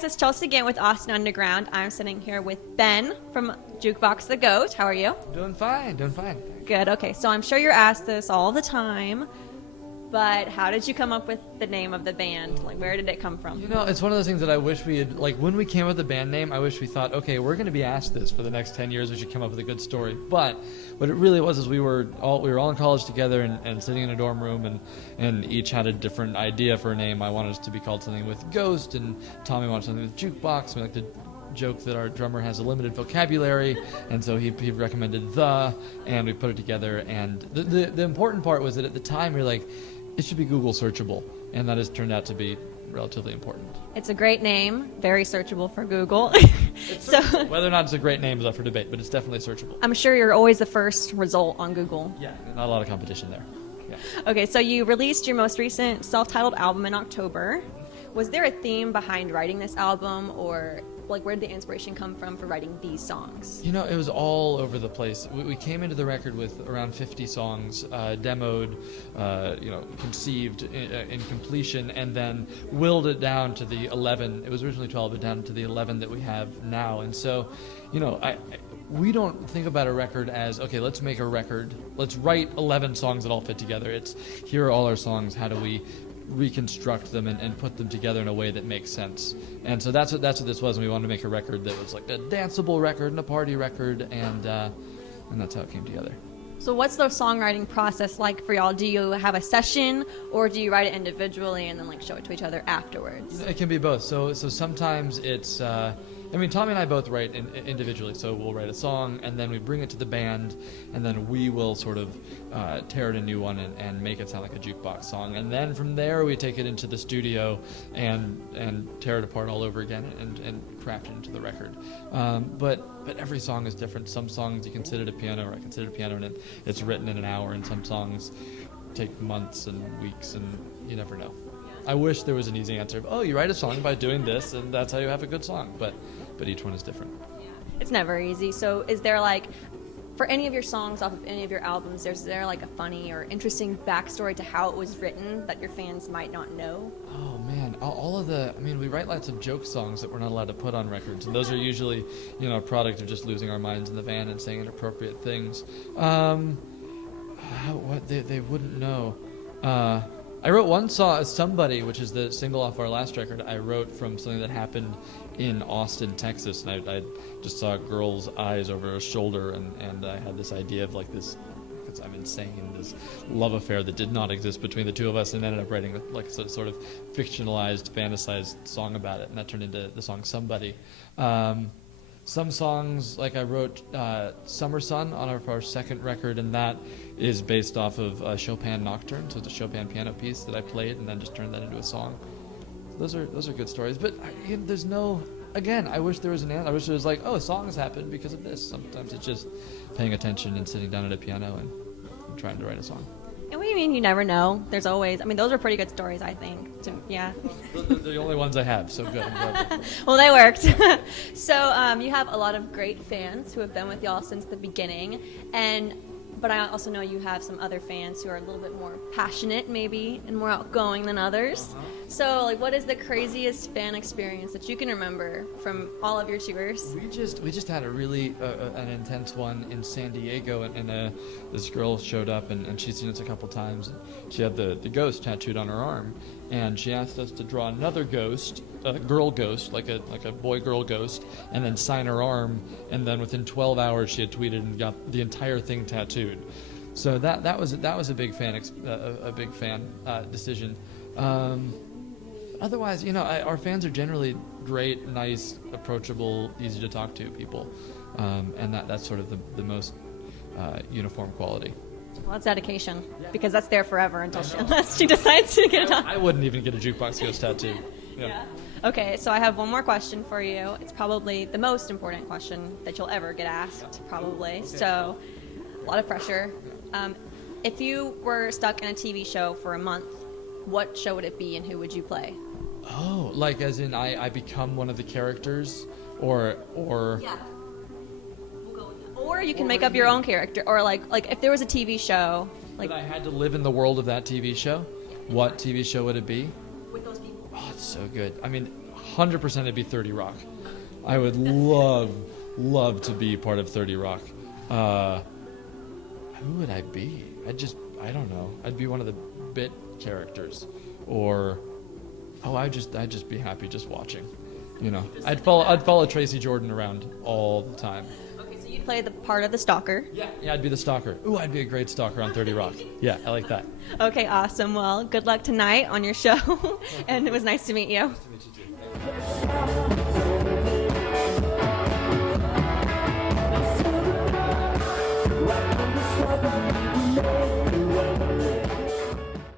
guys, it's Chelsea Gant with Austin Underground. I'm sitting here with Ben from Jukebox the Goat. How are you? Doing fine, doing fine. Good. Okay, so I'm sure you're asked this all the time, but how did you come up with the name of the band? Like, where did it come from? You know, it's one of those things that I wish we had, like, when we came up with the band name, I wish we thought, okay, we're going to be asked this for the next 10 years, we should come up with a good story. But what it really was is we were all in college together and sitting in a dorm room, and each had a different idea for a name. I wanted us to be called something with Ghost, and Tommy wanted something with Jukebox. We like to joke that our drummer has a limited vocabulary, and so he recommended and we put it together. And the important part was that at the time we were like, it should be Google searchable, and that has turned out to be relatively important. It's a great name, very searchable for Google. So Whether or not it's a great name is up for debate, but it's definitely searchable. I'm sure you're always the first result on Google. Yeah, not a lot of competition there. Yeah. Okay, so you released your most recent self-titled album in October. Was there a theme behind writing this album, or like where did the inspiration come from for writing these songs? You know, it was all over the place. We came into the record with around 50 songs, demoed, conceived in completion, and then willed it down to the 11. It was originally 12, but down to the 11 that we have now. And so, you know, we don't think about a record as, okay, let's make a record. Let's write 11 songs that all fit together. It's, here are all our songs. How do we reconstruct them and put them together in a way that makes sense? And so that's what this was. And we wanted to make a record that was like a danceable record and a party record, and that's how it came together. So what's the songwriting process like for y'all? Do you have a session, or do you write it individually and then like show it to each other afterwards? It can be both. So sometimes it's Tommy and I both write individually, so we'll write a song, and then we bring it to the band, and then we will sort of tear it a new one and make it sound like a jukebox song. And then from there, we take it into the studio and tear it apart all over again and craft it into the record. But every song is different. Some songs you can sit at a piano, or I can sit at a piano, and it's written in an hour, and some songs take months and weeks, and you never know. I wish there was an easy answer. Oh, you write a song by doing this, and that's how you have a good song. But each one is different. It's never easy. So is there like, for any of your songs off of any of your albums, is there like a funny or interesting backstory to how it was written that your fans might not know? Oh man, we write lots of joke songs that we're not allowed to put on records, and those are usually, a product of just losing our minds in the van and saying inappropriate things. What they wouldn't know. I wrote one song, Somebody, which is the single off our last record. I wrote from something that happened in Austin, Texas, and I just saw a girl's eyes over her shoulder, and I had this idea of like this, because I'm insane, this love affair that did not exist between the two of us, and ended up writing like a sort of fictionalized, fantasized song about it, and that turned into the song Somebody. Some songs, like I wrote Summer Sun on our second record, and that is based off of a Chopin Nocturne, so it's a Chopin piano piece that I played and then just turned that into a song. Those are good stories, but there's no, again, I wish there was an answer. I wish there was like, oh, songs happen because of this. Sometimes it's just paying attention and sitting down at a piano and trying to write a song. And what do you mean you never know? There's always, those are pretty good stories, I think. Yeah. They're the only ones I have, so good. I'm glad. Well, they worked. So you have a lot of great fans who have been with y'all since the beginning, but I also know you have some other fans who are a little bit more passionate, maybe, and more outgoing than others. Uh-huh. So, like, what is the craziest fan experience that you can remember from all of your tours? We just had a really an intense one in San Diego, and this girl showed up, and she'd seen us a couple times. And she had the ghost tattooed on her arm, and she asked us to draw another ghost, a girl ghost, like a boy-girl ghost, and then sign her arm. And then within 12 hours, she had tweeted and got the entire thing tattooed. So that was a big fan decision. Otherwise, our fans are generally great, nice, approachable, easy to talk to people, and that's sort of the most uniform quality. Well, that's dedication, because that's there forever unless she decides to get it on. I wouldn't even get a Jukebox Ghost tattoo. Yeah. Okay, so I have one more question for you. It's probably the most important question that you'll ever get asked, probably. Okay. So, a lot of pressure. If you were stuck in a TV show for a month, what show would it be, and who would you play? Oh, like as in I become one of the characters, or yeah. We'll go with that. Or you can make up your own character, or like if there was a TV show, like that I had to live in the world of that TV show. Yeah. What TV show would it be? With those people. Oh, it's so good. 100% it'd be 30 Rock. I would love to be part of 30 Rock. Who would I be? I don't know. I'd be one of the bit characters, or I'd just be happy just watching. You know, I'd follow Tracy Jordan around all the time. Okay, so you'd play the part of the stalker. Yeah, I'd be the stalker. Ooh, I'd be a great stalker on 30 Rock. Yeah, I like that. Okay, awesome. Well, good luck tonight on your show, and it was nice to meet you. Nice to meet you too.